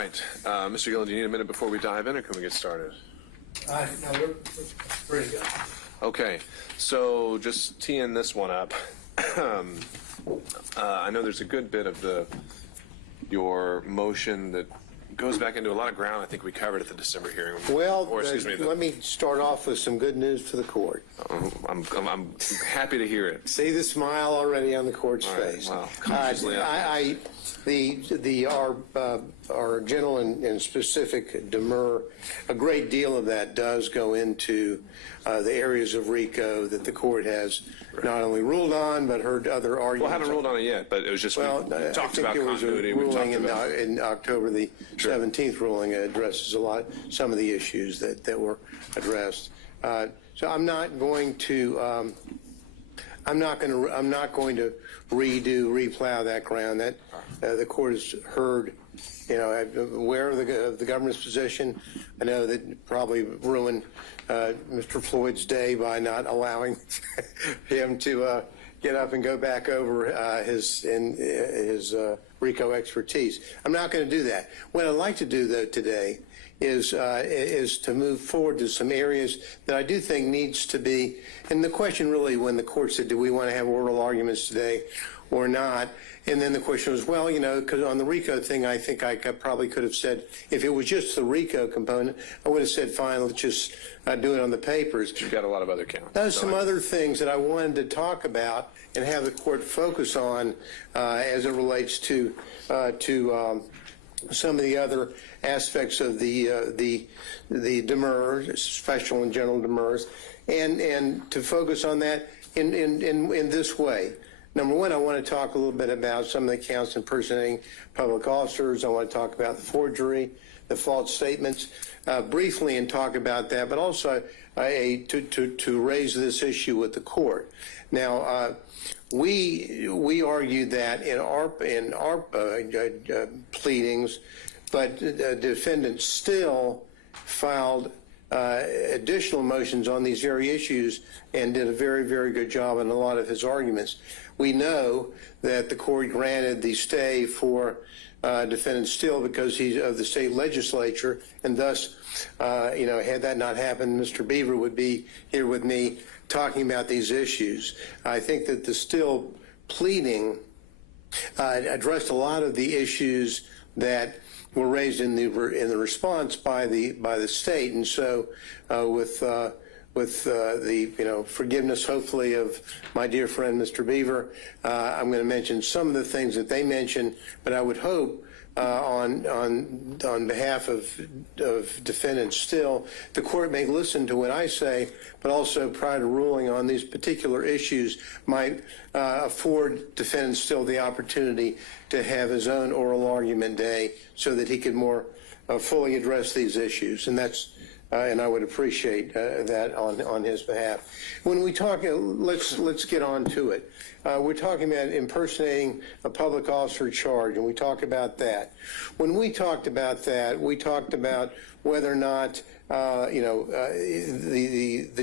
right. Mr. Gillen, do you need a minute before we dive in, or can we get started? No, we're ready to go. Okay, so just teeing this one up. I know there's a good bit of your motion that goes back into a lot of ground I think we covered at the December hearing. Well, let me start off with some good news for the court. I'm happy to hear it. See the smile already on the court's face. Wow, consciously our general and specific demur, a great deal of that does go into the areas of RICO that the court has not only ruled on but heard other arguments. Well, I haven't ruled on it yet, but it was just we talked about continuity. We talked about in October the 17th ruling addresses some of the issues that were addressed. So I'm not going to replow that ground. That the court has heard. I'm aware of the government's position. I know that probably ruined Mr. Floyd's day by not allowing him to get up and go back over his RICO expertise. I'm not going to do that. What I'd like to do, though, today is to move forward to some areas that I do think needs to be. And the question really, when the court said, do we want to have oral arguments today or not? And then the question was, well, because on the RICO thing, I think I probably could have said, if it was just the RICO component, I would have said, fine, let's just do it on the papers. You've got a lot of other counts. There's some other things that I wanted to talk about and have the court focus on as it relates to some of the other aspects of the demurs, special and general demurs, and to focus on that in this way. Number one, I want to talk a little bit about some of the counts impersonating public officers. I want to talk about the forgery, the false statements, briefly, and talk about that, but also to raise this issue with the court. Now, we argued that in our pleadings, but the defendant still filed additional motions on these very issues and did a very, very good job in a lot of his arguments. We know that the court granted the stay for defendant Still because he's of the state legislature, and thus, had that not happened, Mr. Beaver would be here with me talking about these issues. I think that the Still pleading addressed a lot of the issues that were raised in the response by the state, and so with the forgiveness, hopefully, of my dear friend Mr. Beaver, I'm going to mention some of the things that they mentioned, but I would hope on behalf of defendants Still, the court may listen to what I say, but also prior to ruling on these particular issues might afford defendant Still the opportunity to have his own oral argument day so that he could more fully address these issues, and that's and I would appreciate that on his behalf. When we talk, let's get on to it. We're talking about impersonating a public officer charge, and we talk about that. When we talked about that, we talked about whether or not the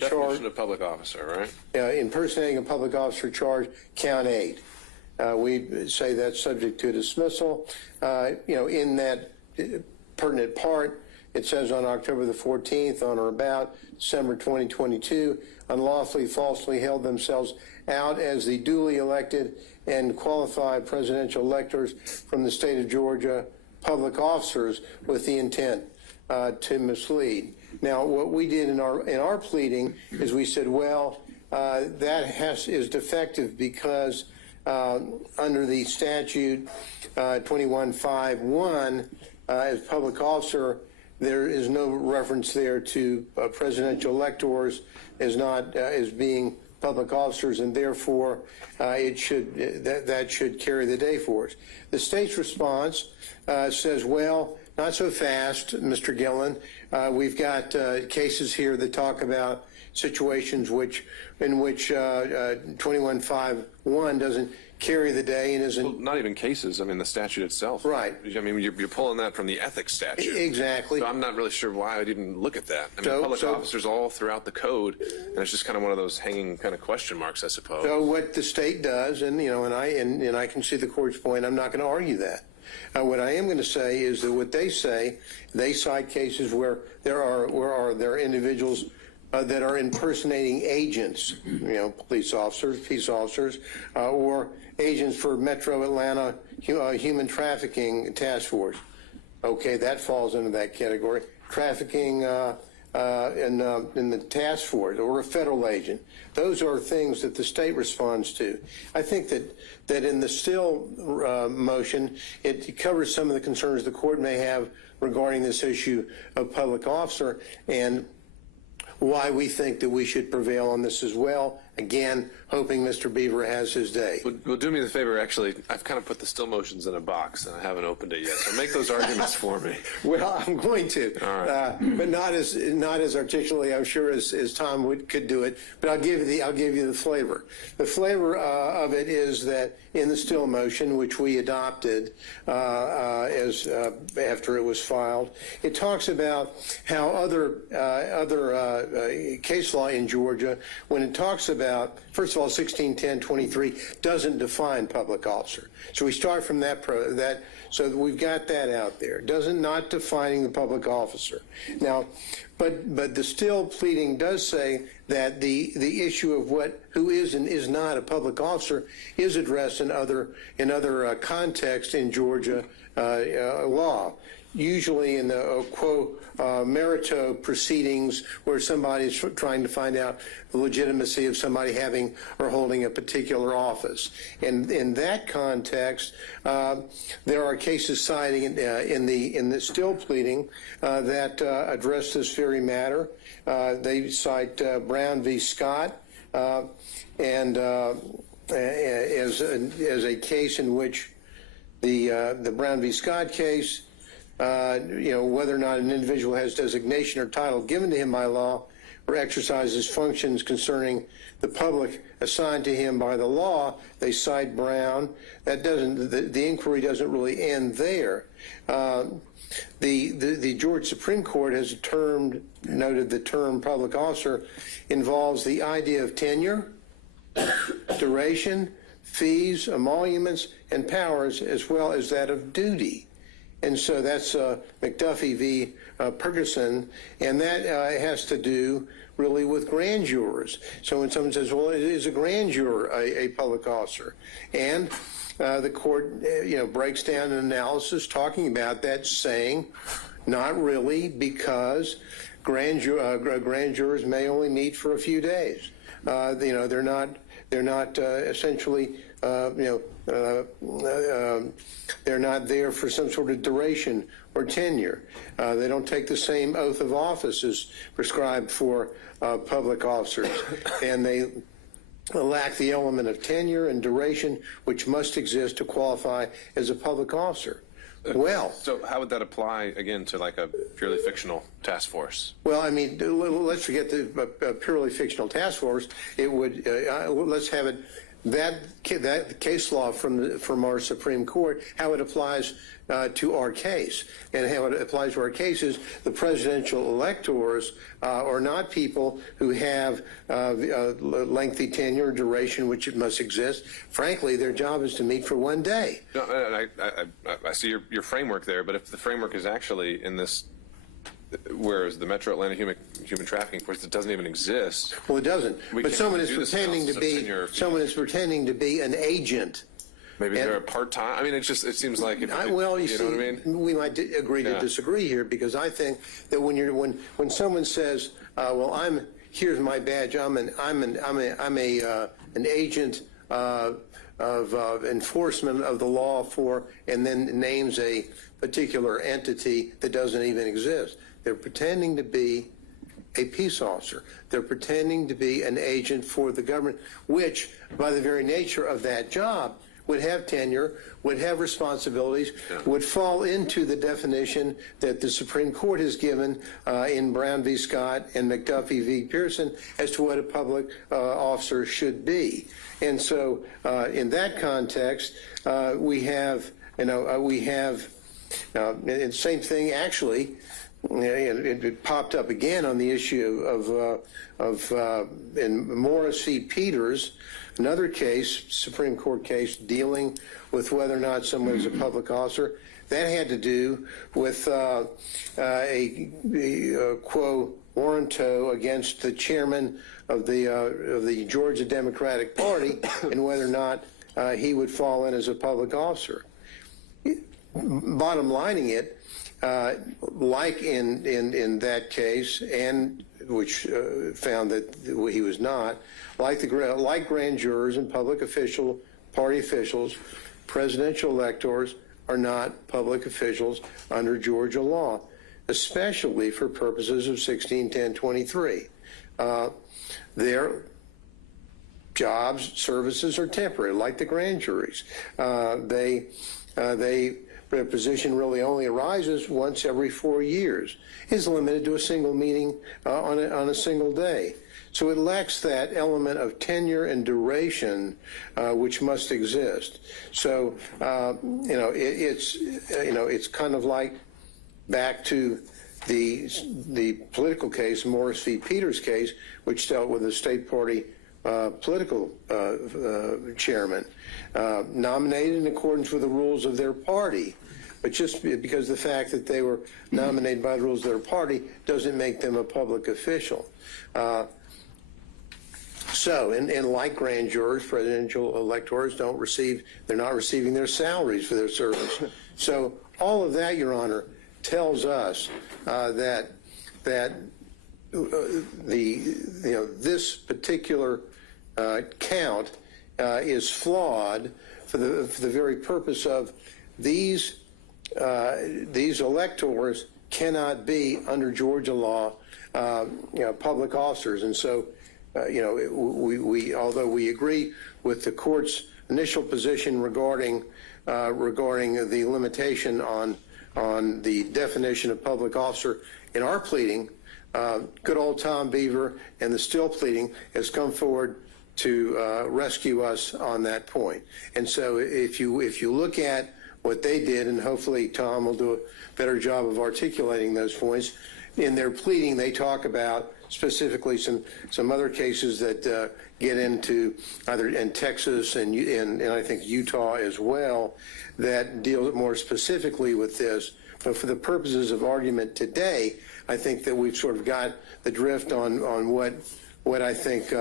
charge. Definition of public officer, right? Impersonating a public officer charge, count 8. We say that's subject to dismissal. In that pertinent part, it says on October the 14th, on or about December 2022, unlawfully, falsely held themselves out as the duly elected and qualified presidential electors from the state of Georgia, public officers with the intent to mislead. Now, what we did in our pleading is we said, well, that is defective because under the statute 2151, as public officer, there is no reference there to presidential electors as being public officers, and therefore that should carry the day for us. The state's response says, well, not so fast, Mr. Gillen. We've got cases here that talk about situations in which 2151 doesn't carry the day and isn't. Well, not even cases. I mean, the statute itself. Right. I mean, you're pulling that from the ethics statute. Exactly. So I'm not really sure why I didn't look at that. I mean, public officers all throughout the code, and it's just kind of one of those hanging kind of question marks, I suppose. So what the state does, and I can see the court's point. I'm not going to argue that. What I am going to say is that what they say, they cite cases where there are individuals that are impersonating agents, police officers, peace officers, or agents for Metro Atlanta Human Trafficking Task Force. Okay, that falls into that category. Trafficking in the task force or a federal agent. Those are things that the state responds to. I think that in the Still motion, it covers some of the concerns the court may have regarding this issue of public officer and why we think that we should prevail on this as well. Again, hoping Mr. Beaver has his day. Well, do me the favor, actually, I've kind of put the Still motions in a box, and I haven't opened it yet, so make those arguments for me. Well, I'm going to, all right. But not as articulately, I'm sure, as Tom could do it. But I'll give you the flavor. The flavor of it is that in the Still motion, which we adopted after it was filed, it talks about how other case law in Georgia, when it talks about, first of all, 1610-23 doesn't define public officer. So we start from that, so we've got that out there. Not defining the public officer. Now, but the Still pleading does say that the issue of who is and is not a public officer is addressed in other contexts in Georgia law. Usually in the quo merito proceedings where somebody is trying to find out the legitimacy of somebody having or holding a particular office. And in that context, there are cases citing in the Still pleading that address this very matter. They cite Brown v. Scott and as a case in which the Brown v. Scott case, whether or not an individual has designation or title given to him by law or exercises functions concerning the public assigned to him by the law, they cite Brown. That doesn't, the inquiry doesn't really end there. The Georgia Supreme Court has noted the term public officer involves the idea of tenure, duration, fees, emoluments, and powers, as well as that of duty. And so that's McDuffie v. Ferguson, and that has to do really with grand jurors. So when someone says, well, is a grand juror a public officer? And the court breaks down an analysis talking about that, saying not really, because grand jurors may only meet for a few days. They're not essentially they're not there for some sort of duration or tenure. They don't take the same oath of office as prescribed for public officers, and they lack the element of tenure and duration which must exist to qualify as a public officer. Well, so how would that apply again to like a purely fictional task force? Well, I mean, let's forget the purely fictional task force. It would let's have it that case law from our Supreme Court, how it applies to our case, and how it applies to our case is the presidential electors are not people who have lengthy tenure, duration, which it must exist. Frankly, their job is to meet for one day. No, I see your framework there, but if the framework is actually in this, whereas the Metro Atlanta Human Trafficking Force, it doesn't even exist. Well, it doesn't. But someone is pretending to be an agent. Maybe they're a part-time. I mean, it seems like you know what I mean. We might agree to disagree here, because I think that when someone says, "Well, here's my badge. I'm an agent of enforcement of the law for," and then names a particular entity that doesn't even exist. They're pretending to be a peace officer. They're pretending to be an agent for the government, which, by the very nature of that job, would have tenure, would have responsibilities, would fall into the definition that the Supreme Court has given in Brown v. Scott and McDuffie v. Pearson as to what a public officer should be. And so in that context, we have, and same thing actually, it popped up again on the issue of in Morris v. Peters, another case, Supreme Court case, dealing with whether or not someone is a public officer. That had to do with a quo warranto against the chairman of the Georgia Democratic Party and whether or not he would fall in as a public officer. Bottom lining it, like in that case, and which found that he was not, like grand jurors and public official, party officials, presidential electors are not public officials under Georgia law, especially for purposes of 161023. Their jobs, services are temporary, like the grand juries. Their position really only arises once every 4 years. Is limited to a single meeting on a single day. So it lacks that element of tenure and duration which must exist. So it's kind of like back to the political case, Morris v. Peters case, which dealt with a state party political chairman nominated in accordance with the rules of their party. But just because the fact that they were nominated by the rules of their party doesn't make them a public official. And like grand jurors, presidential electors they're not receiving their salaries for their service. So all of that, Your Honor, tells us that this particular count is flawed for the very purpose of these electors cannot be under Georgia law public officers. And so we although we agree with the court's initial position regarding the limitation on the definition of public officer in our pleading, good old Tom Beaver and the Still pleading has come forward to rescue us on that point. And so if you look at what they did, and hopefully Tom will do a better job of articulating those points, in their pleading they talk about specifically some other cases that get into either in Texas and I think Utah as well that deal more specifically with this. But for the purposes of argument today, I think that we've sort of got the drift on what I think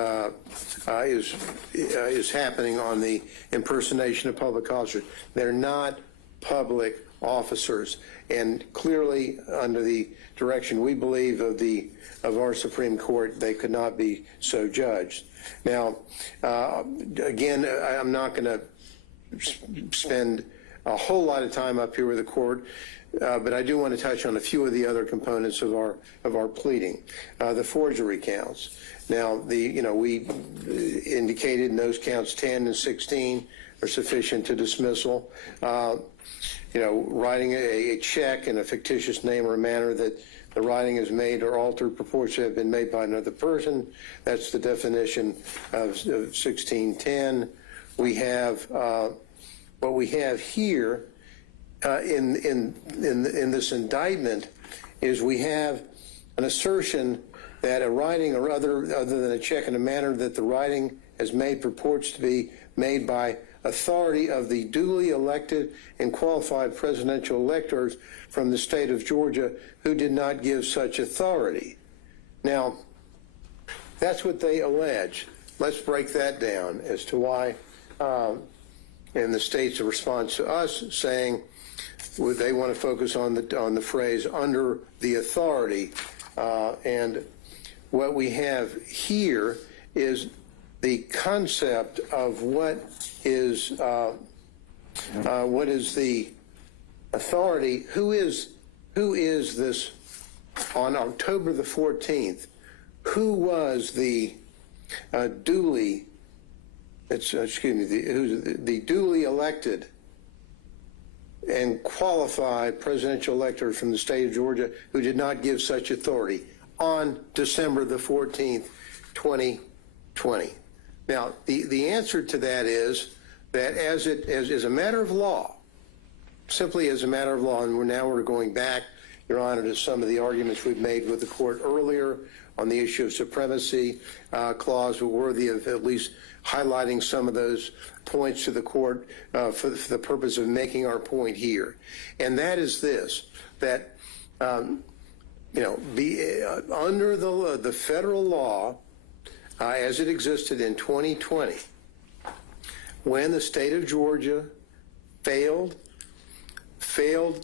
is happening on the impersonation of public officers. They're not public officers, and clearly under the direction we believe of our Supreme Court, they could not be so judged. Now, again, I'm not going to spend a whole lot of time up here with the court, but I do want to touch on a few of the other components of our pleading. The forgery counts. Now, we indicated in those counts 10 and 16 are sufficient to dismissal. Writing a check in a fictitious name or manner that the writing is made or altered purports to have been made by another person. That's the definition of 1610. We have what we have here in this indictment is we have an assertion that a writing or other than a check in a manner that the writing has made purports to be made by authority of the duly elected and qualified presidential electors from the state of Georgia who did not give such authority. Now, that's what they allege. Let's break that down as to why, and the state's response to us saying they want to focus on the phrase under the authority, and what we have here is the concept of what is the authority. Who is this on October the 14th? Who was the duly elected and qualified presidential elector from the state of Georgia who did not give such authority on December the 14th, 2020? Now, the answer to that is that as a matter of law, simply as a matter of law, and we're going back Your Honor, to some of the arguments we've made with the court earlier on the issue of supremacy clause were worthy of at least highlighting some of those points to the court for the purpose of making our point here. And that is this, that, under the federal law as it existed in 2020, when the state of Georgia failed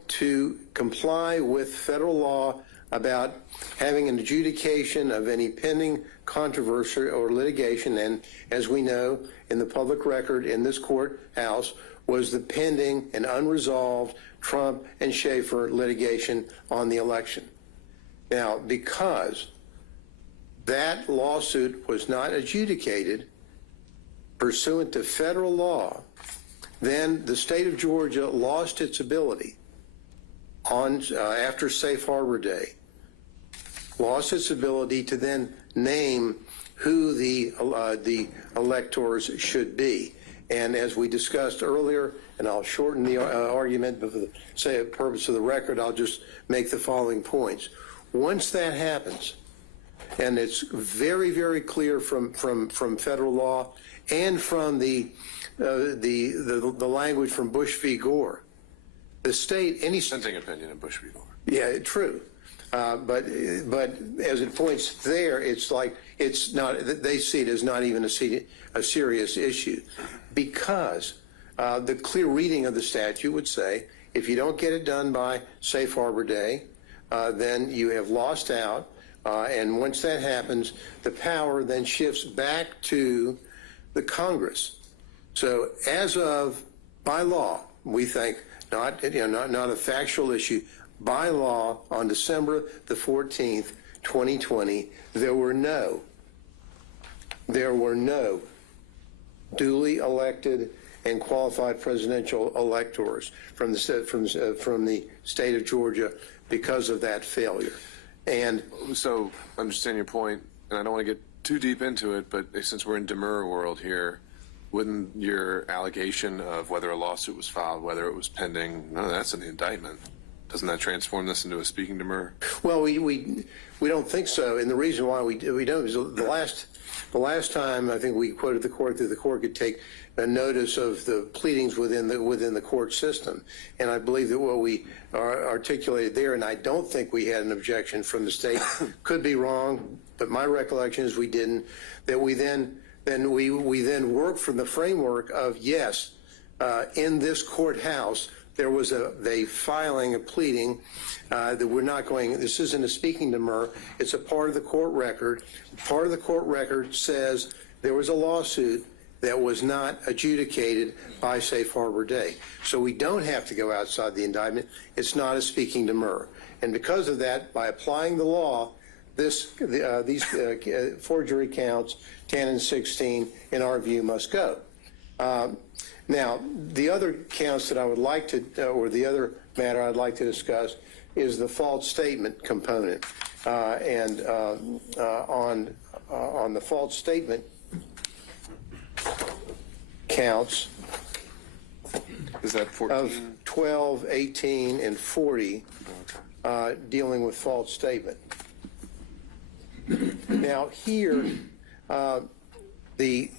to comply with federal law about having an adjudication of any pending controversy or litigation, and as we know, in the public record in this courthouse was the pending and unresolved Trump and Shafer litigation on the election. Now, because that lawsuit was not adjudicated pursuant to federal law, then the state of Georgia lost its ability after Safe Harbor Day, lost its ability to then name who the electors should be. And as we discussed earlier, and I'll shorten the argument, but for the purpose of the record, I'll just make the following points. Once that happens, and it's very, very clear from federal law and from the language from Bush v. Gore, the state, any Dissenting opinion in Bush v. Gore. Yeah, true. But as it points there, it's like it's not. They see it as not even a serious issue, because the clear reading of the statute would say if you don't get it done by Safe Harbor Day, then you have lost out. And once that happens, the power then shifts back to the Congress. So as of by law, we think not a factual issue. By law, on December the 14th, 2020, there were no duly elected and qualified presidential electors from the state of Georgia because of that failure. And so, I understand your point, and I don't want to get too deep into it, but since we're in demur world here, wouldn't your allegation of whether a lawsuit was filed, whether it was pending, none of that's in the indictment? Doesn't that transform this into a speaking demur? Well, we don't think so, and the reason why we don't is the last time I think we quoted the court that the court could take a notice of the pleadings within the court system, and I believe that what we articulated there, and I don't think we had an objection from the state, could be wrong, but my recollection is we didn't. That we then worked from the framework of yes, in this courthouse. There was a filing, a pleading that we're not going, this isn't a speaking demur, it's a part of the court record. Part of the court record says there was a lawsuit that was not adjudicated by Safe Harbor Day. So we don't have to go outside the indictment. It's not a speaking demur. And because of that, by applying the law, these forgery counts, 10 and 16, in our view, must go. Now, the other counts that I would like to, or the other matter I'd like to discuss is the false statement component. And on the false statement counts is that 14? Of 12, 18, and 40 dealing with false statement. Now, here, the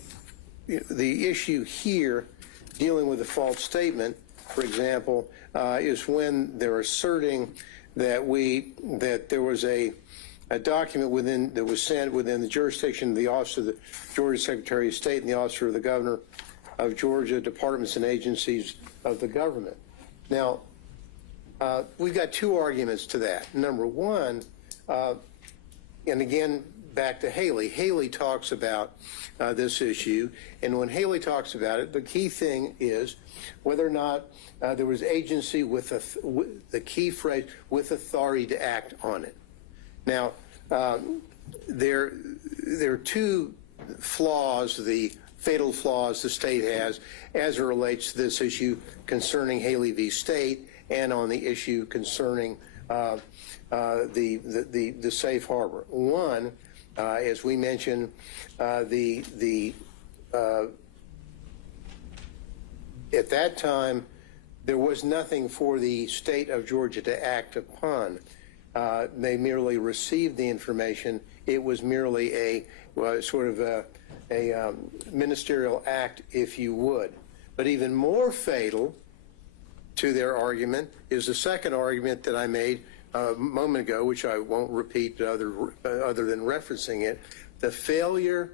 issue here dealing with the false statement, for example, is when they're asserting that there was a document that was sent within the jurisdiction of the Office of the Georgia Secretary of State and the Office of the Governor of Georgia, departments and agencies of the government. Now, we've got two arguments to that. Number one, and again, back to Haley. Haley talks about this issue, and when Haley talks about it, the key thing is whether or not there was agency with the key phrase, with authority to act on it. Now, there are two flaws, the fatal flaws the state has as it relates to this issue concerning Haley v. State and on the issue concerning the safe harbor. One, as we mentioned, at that time, There was nothing for the state of Georgia to act upon. They merely received the information. It was merely a sort of a ministerial act, if you would. But even more fatal to their argument is the second argument that I made a moment ago, which I won't repeat other than referencing it. The failure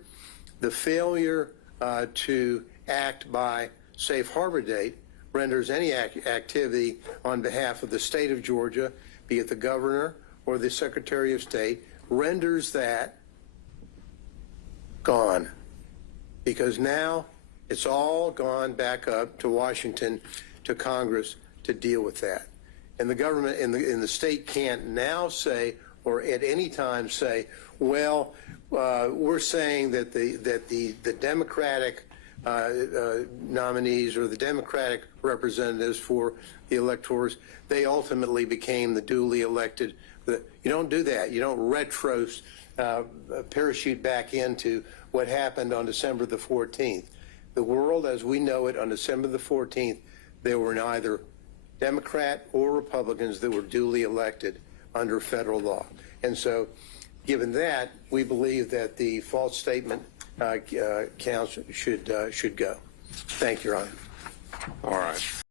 to act by safe harbor date renders any activity on behalf of the state of Georgia, be it the governor or the secretary of state, renders that gone, because now it's all gone back up to Washington, to Congress to deal with that. And the government in the state can't now say, or at any time say, well, we're saying that the Democratic nominees or the Democratic representatives for the electors, they ultimately became the duly elected. You don't do that. You don't parachute back into what happened on December the 14th. The world as we know it on December the 14th, there were neither Democrat or Republicans that were duly elected under federal law. And so, given that, we believe that the false statement counts should go. Thank you, Your Honor. All right.